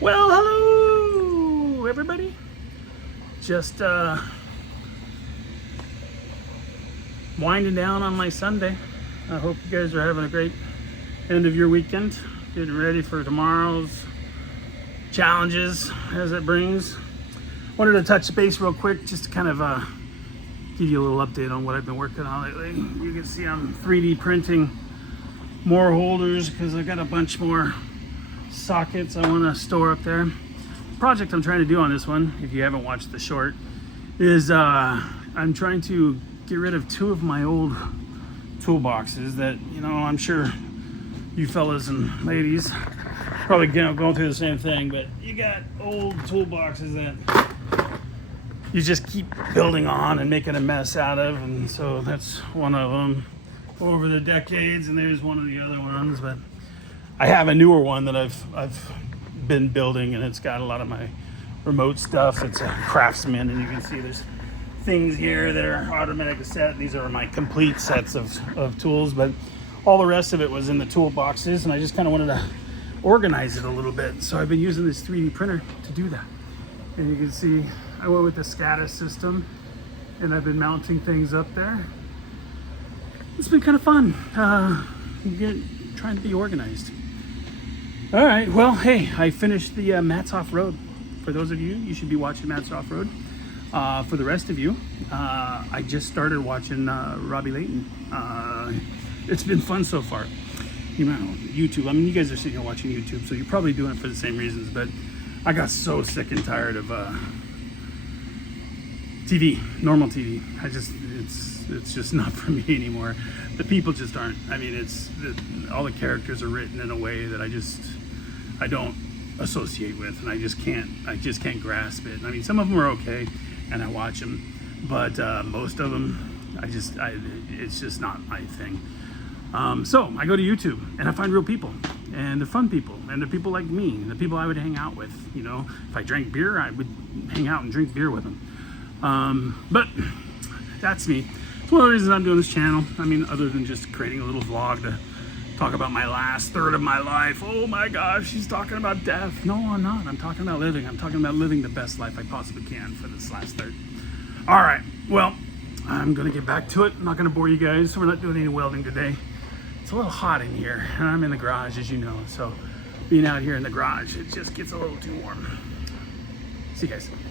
Well, hello everybody. Just winding down on my Sunday. I hope you guys are having a great end of your weekend. Getting ready for tomorrow's challenges as it brings. Wanted to touch base real quick just to kind of give you a little update on what I've been working on lately. You can see I'm 3D printing more holders because I got a bunch more sockets I want to store up there. The project I'm trying to do on this one, if you haven't watched the short, is I'm trying to get rid of two of my old toolboxes that, you know, I'm sure you fellas and ladies probably going through the same thing, but you got old toolboxes that you just keep building on and making a mess out of, and so that's one of them over the decades, and there's one of the other ones. But I have a newer one that I've been building, and it's got a lot of my remote stuff. It's a Craftsman, and you can see there's things here that are automatic set. These are my complete sets of tools, but all the rest of it was in the toolboxes, and I just kind of wanted to organize it a little bit. So I've been using this 3D printer to do that. And you can see I went with the SCADA system, and I've been mounting things up there. It's been kind of fun trying to be organized. All right, well, hey, I finished the Matt's Off-Road. For those of you, you should be watching Matt's Off-Road. For the rest of you, I just started watching Robbie Layton. It's been fun so far. You know, YouTube, I mean, you guys are sitting here watching YouTube, so you're probably doing it for the same reasons, but I got so sick and tired of TV, normal TV. It's just not for me anymore. The people just aren't. I mean, all the characters are written in a way that I don't associate with, and I just can't grasp it. I mean, some of them are okay, and I watch them, but most of them, it's just not my thing. So I go to YouTube and I find real people, and they're fun people, and they're people like me, and the people I would hang out with. You know, if I drank beer, I would hang out and drink beer with them. But that's me. It's one of the reasons I'm doing this channel. I mean, other than just creating a little vlog to talk about my last third of my life. Oh my gosh, she's talking about death. No, I'm not. I'm talking about living. I'm talking about living the best life I possibly can for this last third. All right, well, I'm gonna get back to it. I'm not gonna bore you guys. We're not doing any welding today. It's a little hot in here, and I'm in the garage, as you know. So being out here in the garage, it just gets a little too warm. See you guys.